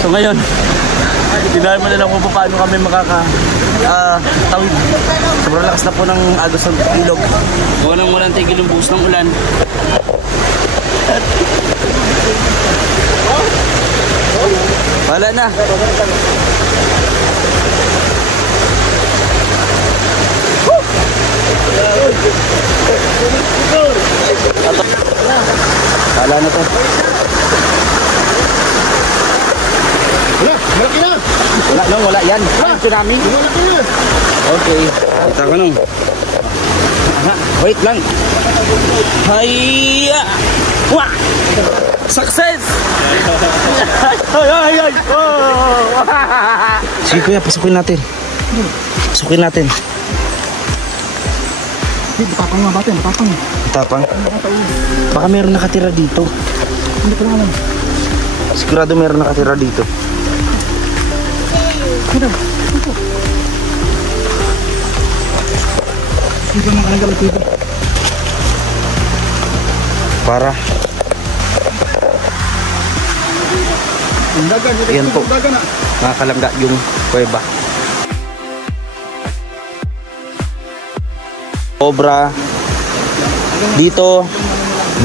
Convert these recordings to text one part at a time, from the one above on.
So ngayon, tinahan mo na lang kung paano kami tawid. Sobrang lakas na po ng agos ng ilog. Walang tigil yung buhos ng ulan. Wala na. Wala na to. Malaki na! Wala nung, wala yan. Ano tsunami? Malaki na! Okay. Kita ko nung. Wait lang. Hayya! Wah! Success! Ay! Oh! Sige kuya, pasukin natin. Pasukin natin. Matapang nga bate, matapang. Matapang? Baka meron nakatira dito. Hindi ko naman. Sigurado meron nakatira dito. Ito. Hindi ko nakalagay dito. Para. Ayan po. Nakakalangga yung kuweba. Cobra. Dito,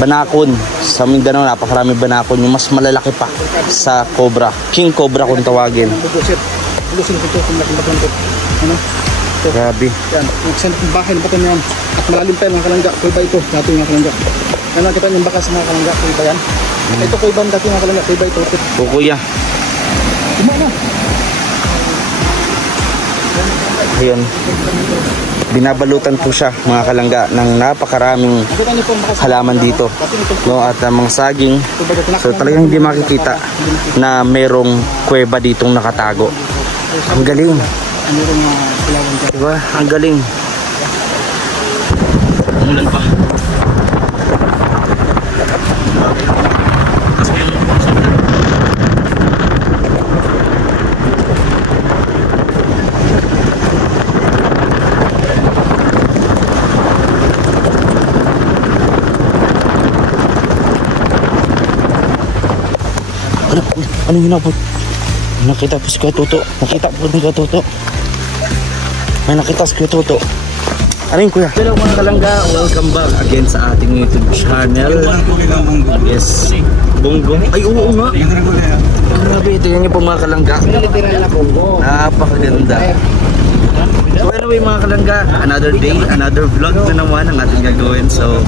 banakon. Sa Mindanao, napakarami banakon. Yung mas malalaki pa sa cobra. King cobra kung tawagin. Grabe. Yan, nagsanap ng bahay ng bato niyan. At malalim pa yung mga kalangga. Kuiba ito, dati yung mga kalangga. Yan, nakita niyo yung bakas ng mga kalangga. Kuiba yan. Ito kuiba ang dati yung mga kalangga. Kuiba ito. O kuya. Kumana. Ayun. Binabalutan po siya mga kalangga ng napakaraming halaman dito, no, at mga saging. So talagang hindi makikita na merong kuweba ditong nakatago. Ang galing. Diba? Ang galing. Umulan pa. Ano yun po? Nakita po si Kuya Toto. Nakita po ni Kuya Toto. May nakita si Kuya Toto. Ano yun kuya? Hello mga kalangga. Welcome back again sa ating YouTube channel. Yes. Bonggong. Ay oo nga. Grabe. Tingnan niyo po mga kalangga. Napakaganda. So anyway mga kalangga, another day, another vlog na naman ang ating gagawin. So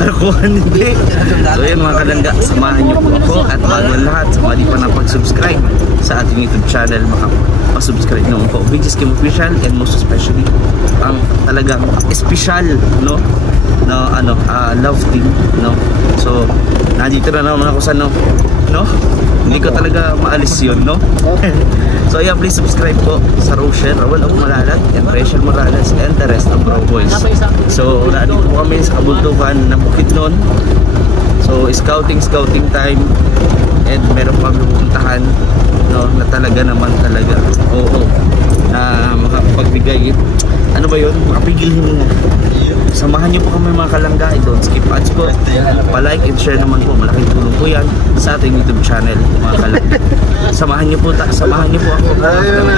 kalokohan hindi. So yun mga kalangga, samahan niyo po ako. At bago ang lahat, sa mga di pa napag-subscribe sa ating YouTube channel, makapag-subscribe naman po Vigis Kim Official, and most especially ang talagang special love team, no. So nandito na naman ako sa no, hindi ko talaga maalis yun, no. So yeah, please subscribe po sa Rochelle Rawal of Malalag and Rachel Morales and the rest of Bro Boys. So nandito po kami sa kabuntukan ng Bukidnon. So scouting time, and meron pa kami pupuntahan, no, na talaga naman talaga na makapagbigay, ano ba yun, makapigil mo. Samahan nyo po kami mga kalangga. Don't skip ads po, pa-like and share naman po, malaking tulong po yan sa ating YouTube channel mga kalangga. Samahan nyo po ako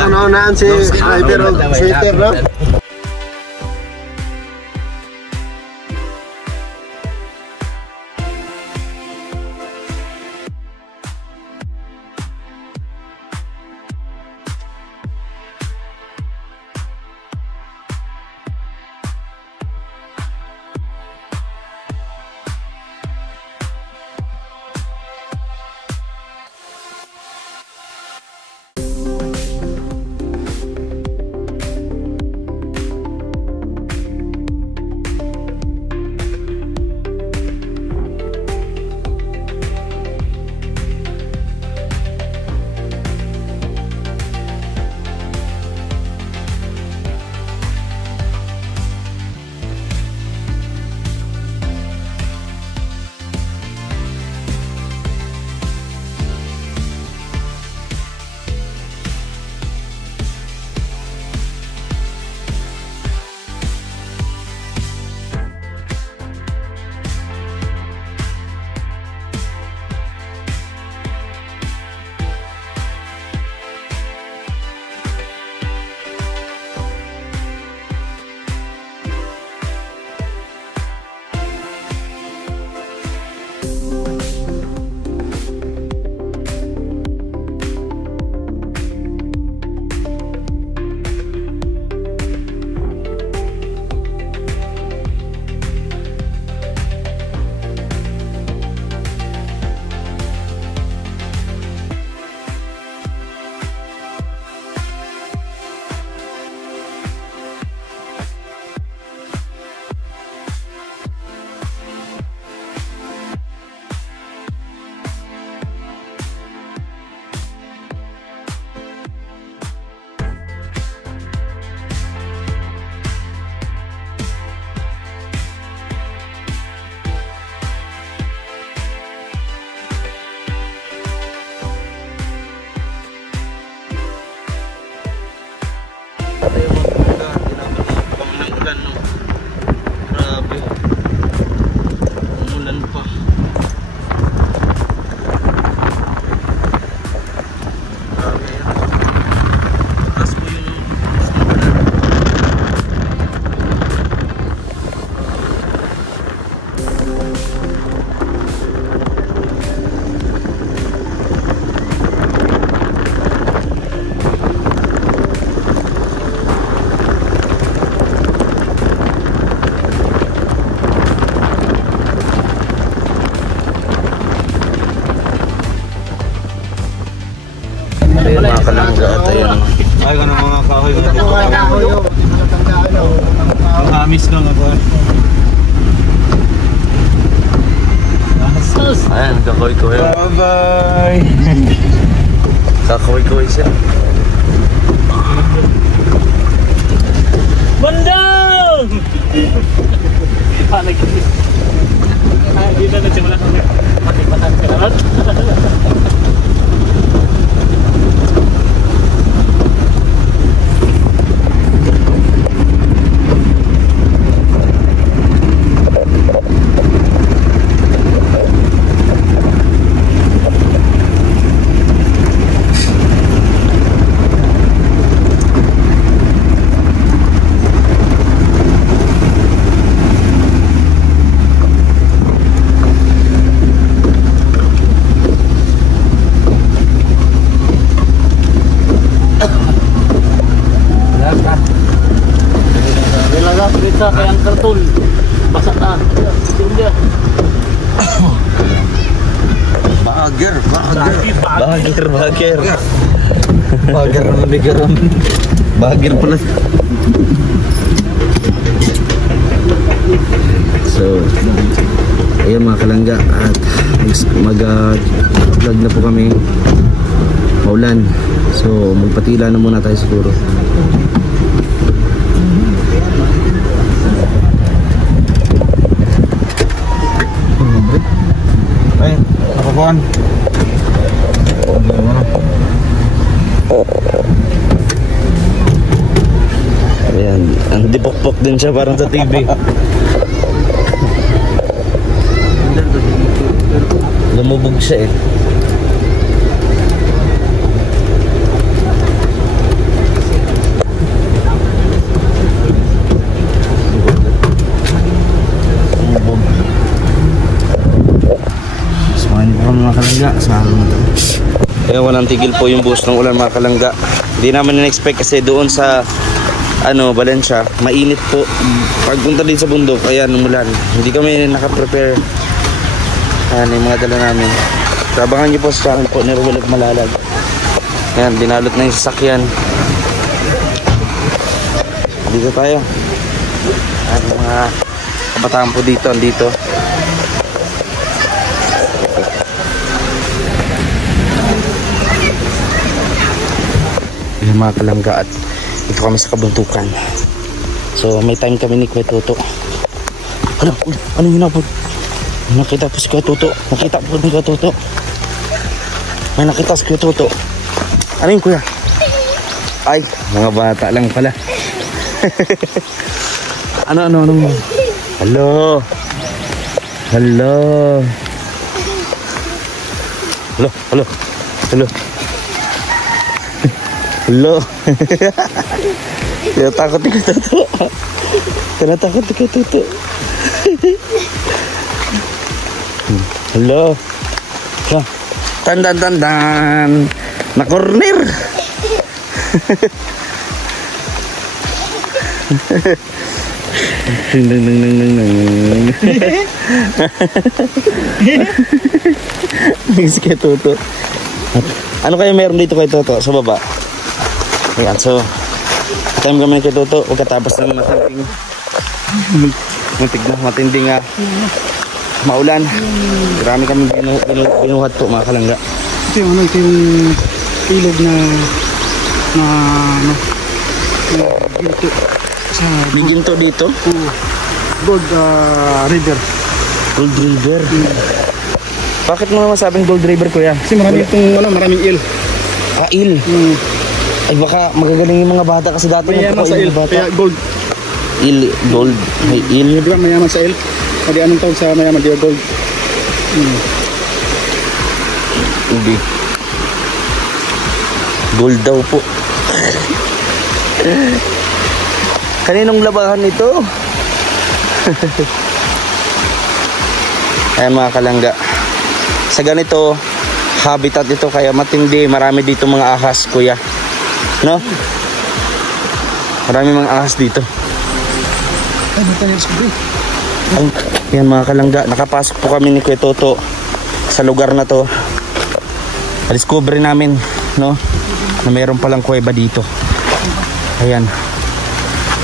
Ano si Rider Sweater, no? Tayo mga kalangga, tinapos kami ng ulan, no? Grabe. Umulan pa. Grabe yan. Takas po yung ulan. Ayun mga kalangga at ayun. Ay, ganun mga kahoy. Ang hamis lang ako. Ayan, kakoy-koy. Bye-bye! Kakoy-koy siya. Bandang! Hindi na nagsimula kami. Pati-patan ka lahat. Kaya ang karton basa na. Hindi. Bager. Bager na bigaran. Bager pala. So, ayun mga kalangga at mag-vlog na po kami. Maulan. So, magpatila na muna tayo siguro. Ay, nakakuhan. Ayan, ang dipokpok din siya parang sa TV. Lumubog siya eh. Mga kalangga, sa araw na ito. Kaya walang tigil po yung buhos ng ulan mga kalangga. Hindi naman na-expect kasi doon sa Valencia, mainit po. Pagpunta din sa bundok, kaya numulan. Hindi kami nakaprepare. Ayan yung mga dala namin. Sabangan niyo po sa channel po ni Ruel Malalag. Ayan, dinalot na yung sasakyan. Dito tayo. Ayan yung mga kabataan po dito, andito. Mga kalangga at ito kami sa kabuntukan. So may time kami ni Kuya Toto. Ano yung hinapod? Nakita po si Kuya Toto. Nakita po ni Kuya Toto. May nakita si Kuya Toto. Ano yung kuya? Ay, mga bata lang pala. Ano? Hello. Hello. Tinatakot ko Toto. Hello. Tandan. Na corner. Sige Toto. Ano kayo meron dito kay Toto sa baba? Ayan, so time kami kay Toto pagkatapos ng matinding maulan. Marami kami binuhat po mga kalangga. Ito yung ilog na ginto sa Ginto dito? Gold River. Gold River? Bakit mo naman sabing Gold River kuya? Kasi marami itong maraming il. Il? Ay baka magagaling yung mga bata kasi dati Mayaman sa nagpukuin il, yung bata. kaya gold. Gold. May il. Di ba mayaman sa il? Hindi anong tawag sa mayaman, di ba gold? Hindi. Gold daw po. Kaninong labahan ito? Ayan mga kalangga. Sa ganito, habitat ito kaya matindi. Marami dito mga ahas, kuya. No? Marami mga ahas dito. Ay, may tayo bro. Ay, yan mga kalangga. Nakapasok po kami ni Kuya Toto sa lugar na to. Discover namin, no? Na mayroon palang kuweba dito. Ayan.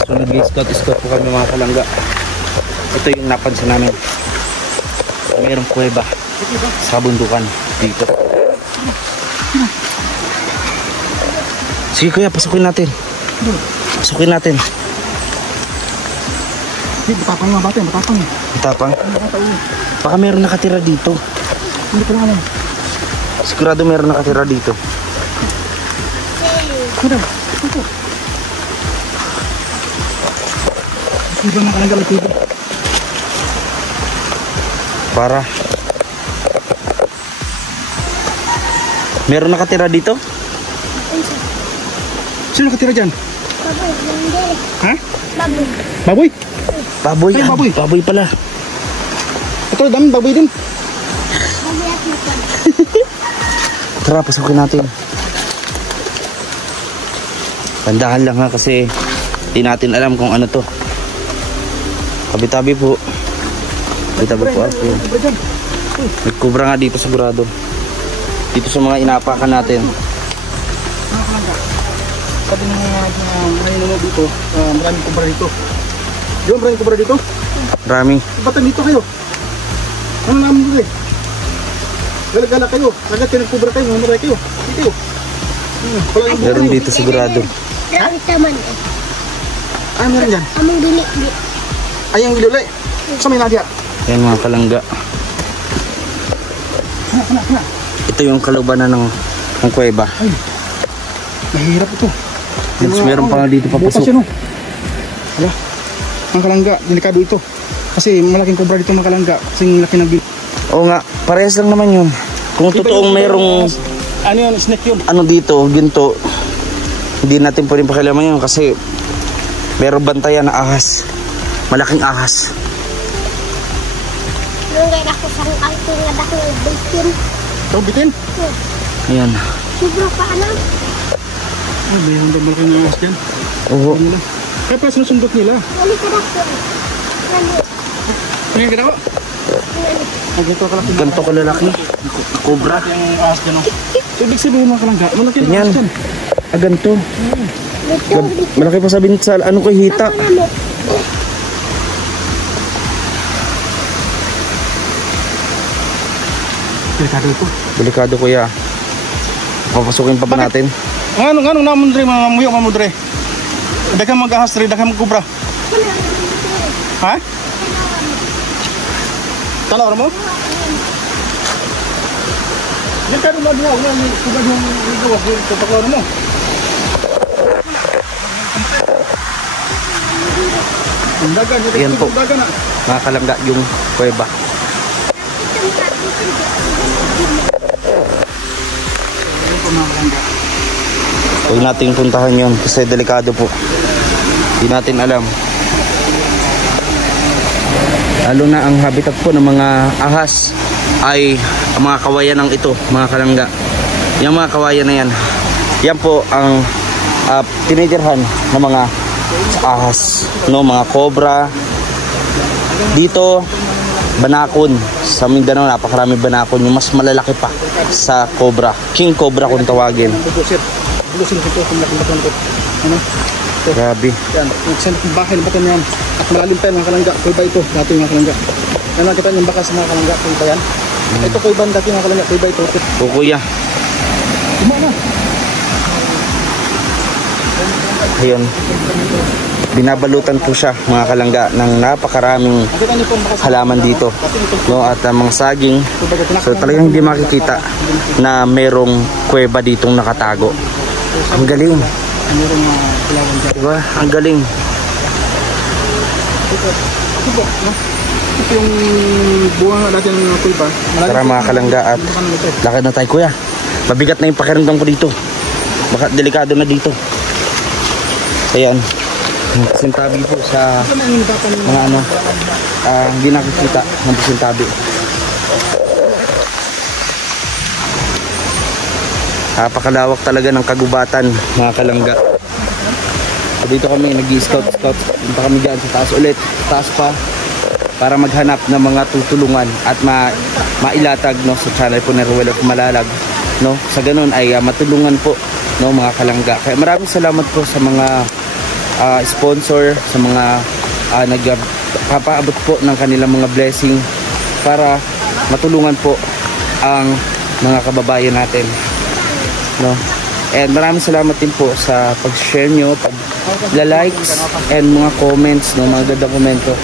So nag-scout po kami mga kalangga. Ito yung napansin namin. Mayroong kuweba sa bundukan dito. Sige kuya, pasukin natin. Pasukin natin. Matapang mga bata, matapang. Matapang. Baka meron nakatira dito. Hindi ko lang alam. Sigurado meron nakatira dito. Kuda, ito. Iba mga kalangga may tubig. Para. Meron nakatira dito? Sino nakatira dyan? Baboy, hindi. Ha? Baboy. Baboy? Baboy. Ay, baboy. Baboy pala. Ito, daming baboy din. Baboy at lupan. Tara, pasukin natin. Tandahan lang ha kasi di natin alam kung ano to. Tabi-tabi po. Tabi-tabi po ako. May kubra nga dito sigurado. Dito sa mga inapakan natin. Mga kalangga. Sabi ng mga nanonood dito, maraming kubra dito. Di ba maraming kubra dito? Marami. Ba't dito kayo? Ano namin dito eh? Galagala kayo. Agad kayo nagkubra kayo. Mamuray kayo. Hindi kayo. Wala yung buhay. Meron dito sigurado. Grabe taman eh. Ay, meron dyan. Among dili. Ay, ang gilulay. Sa may nadya. Ayan mga kalangga. Ito yung kalubanan ng kuweba. Ay, mahirap ito. Mas meron pa nga dito Bukas papasok. yun oh. Hala, ang kalangga, delikado ito. Kasi malaking kubra dito mga kalangga. Kasing laki ng bil. Oo nga, parehas lang naman yun. Kung totoong mayroong Ano yun, snake yun. ano dito, ginto, hindi natin pwedeng pakialaman yun kasi mayroong bantayan na ahas. Malaking ahas. Nung gaya ako sa angkin nga dako ng bitin. Ito, bitin. Ayan. Sobra pa ano? Ay, mayroon daw malaking ahas dyan. Oo. Nila. Kaya pa sinusundot nila. Wali ka dako. Lalo. Ngayon ka dako. Ay, ganito kalaki. Ganto kalalaki. Cobra. Yung ahas dyan oh. So, ibig sabihin mga kalangga, malaki ng Ganyan. ahas dyan. Ah, ganto. Dito, dito. Malaki pa sabihin sa ano ko hita. Papa na mo. Delikado ito. Delikado kuya. Papasukin pa ba natin? Ano namundre mga muyo mamudre. Daghang mag-ahas rin, daghang mag-kubra. Ha? Tanawar mo? Yan ka naman niya, wala may kubra yung gawas yung tapaklaw mo. Ang dagan, Yan po. dagan na. Mga kalangga yung kuweba. Huwag nating puntahan yun kasi delikado po. Hindi natin alam. Lalo na ang habitat po ng mga ahas ay ang mga kawayan ng ito, mga kalangga. Yung mga kawayan na yan, yan po ang tinitirhan ng mga ahas, no, mga cobra. Dito, banakon. Sa Mindanao, napakarami banakon. Yung mas malalaki pa sa cobra. King cobra kung tawagin. Bulusir. Bulusir ito, kung laking ito. Ano? Grabe. Yan, nagsanap ng bahay na bato niyan. At malalim pa yung mga kalangga. Kuiba ito, dati yung mga kalangga. Yan nakita niyo yung bakas sa mga kalangga. Kuiba yan. Ito kuiba dati yung mga kalangga. Kuiba ito. O kuya. Kumana. Ayun. Binabalutan po siya mga kalangga ng napakaraming Nakita niyo po ang bakas. halaman dito, no, at mga saging. So talagang hindi makikita na merong kuweba ditong nakatago. Ang galing. Mayroong kulawan dyan. Diba? Ang galing. Ito po, no? Ito yung bunga natin ng kuiba. Tara mga kalangga at lakad na tayo kuya. Mabigat na yung pakiramdam ko dito. Baka delikado na dito. Ayan. Sintabi po sa mga ano. Hindi nakikita ng sintabi. Napakalawak talaga ng kagubatan mga kalangga. So dito kami nag-i-scout. Punta kami dyan sa taas ulit. Taas pa. Para maghanap ng mga tutulungan at mailatag no, sa channel po na Ruel of Malalag. No? Sa ganun ay matulungan po no, mga kalangga. Kaya maraming salamat po sa mga sponsor, sa mga nagpapaabot po ng kanilang mga blessing para matulungan po ang mga kababayan natin. No? And maraming salamat din po sa pag-share nyo, pag-likes and mga comments, no, mga gandang komento.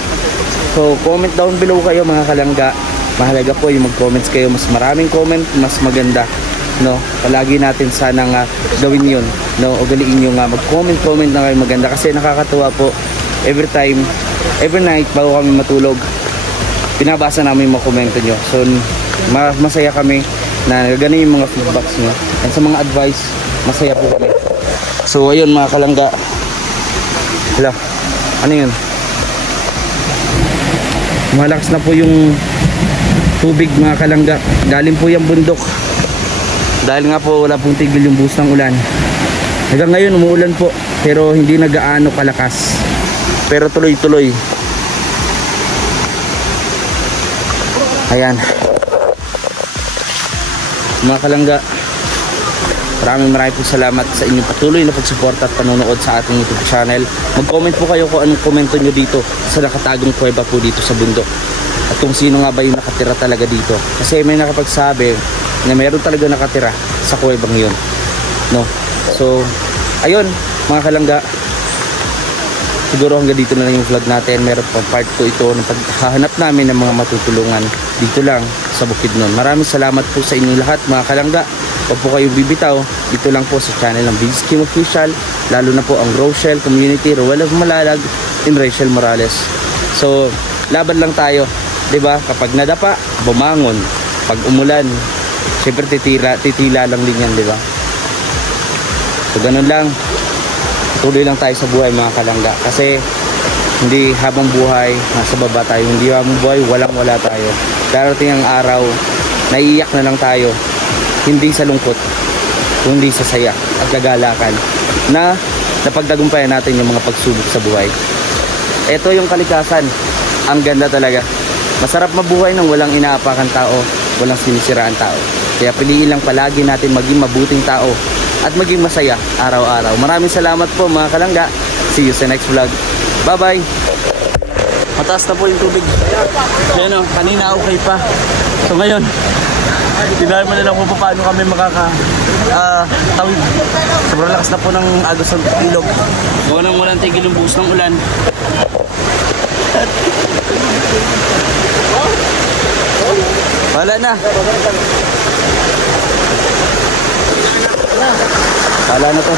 So comment down below kayo mga kalangga. Mahalaga po yung mag-comments kayo. Mas maraming comment, mas maganda. No? Palagi natin sanang gawin yun. No? O galiin nyo nga mag-comment na kayo maganda. Kasi nakakatuwa po every time, every night bago kami matulog, pinabasa namin yung mga komento nyo. So masaya kami na ganun yung mga feedbacks nyo. And sa mga advice, masaya po kami. So ayun mga kalangga. Hala, ano yun? Malakas na po yung tubig mga kalangga. Galing po yung bundok. Dahil nga po wala pong tigil yung buhos ng ulan. Hanggang ngayon umuulan po. Pero hindi nagaano kalakas. Pero tuloy-tuloy. Ayan. Mga kalangga, maraming po salamat sa inyong patuloy na pagsuporta at panonood sa ating YouTube channel. Mag-comment po kayo kung anong komento nyo dito sa nakatagong kuweba po dito sa bundok. At kung sino nga ba yung nakatira talaga dito. Kasi may nakapagsabi na mayroon talaga nakatira sa kuwebang yun. No? So, ayun mga kalangga. Siguro hanggang dito na lang yung vlog natin. Meron pang part 2 ito ng paghahanap namin ng mga matutulungan dito lang sa Bukidnon. Maraming salamat po sa inyong lahat mga kalangga. Huwag po kayong bibitaw. Dito lang po sa channel ng Vince Kim Official. Lalo na po ang Rochelle Community, Ruel of Malalag, and Rachel Morales. So, laban lang tayo. Diba? Kapag nadapa, bumangon. Pag umulan, syempre titila lang din yan, diba? So, ganun lang. Tuloy lang tayo sa buhay mga kalangga. Kasi, hindi habang buhay, nasa baba tayo. Hindi habang buhay, walang-wala tayo. Darating ang araw, naiiyak na lang tayo. Hindi sa lungkot, kundi sa saya at kagalakan na napagtagumpayan natin yung mga pagsubok sa buhay. Ito yung kalikasan. Ang ganda talaga. Masarap mabuhay nang walang inaapakan tao, walang sinisiraan tao. Kaya piliin lang palagi natin maging mabuting tao at maging masaya araw-araw. Maraming salamat po mga kalangga. See you sa next vlog. Bye-bye! Mataas na po yung tubig. Ayan o, kanina okay pa. So ngayon, tinahin mo na lang po paano kami tawid. Sobrang lakas na po ng agos ng ilog. Walang tigil yung buhos ng ulan. Wala na. Wala na to.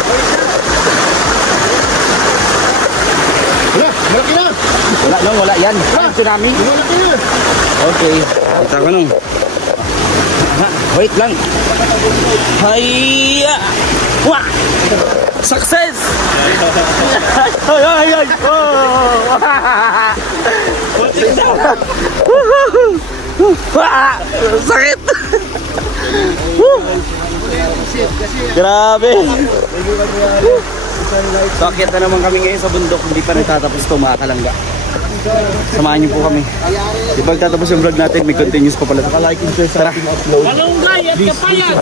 Malaki na! Wala yan. Yung tsunami. Malaki na! Okay. Kita ko nung. Wait lang. Hayya! Wah! Success! Ay! Sakit! Grabe! Sakit na naman kami ngayon sa bundok. Hindi pa nagtatapos ito mga kalangga. Samahan niyo po kami. Di pagtatapos yung vlog natin, may continuous pa pala. Like and share sa ating upload. Malunggay at kapayan!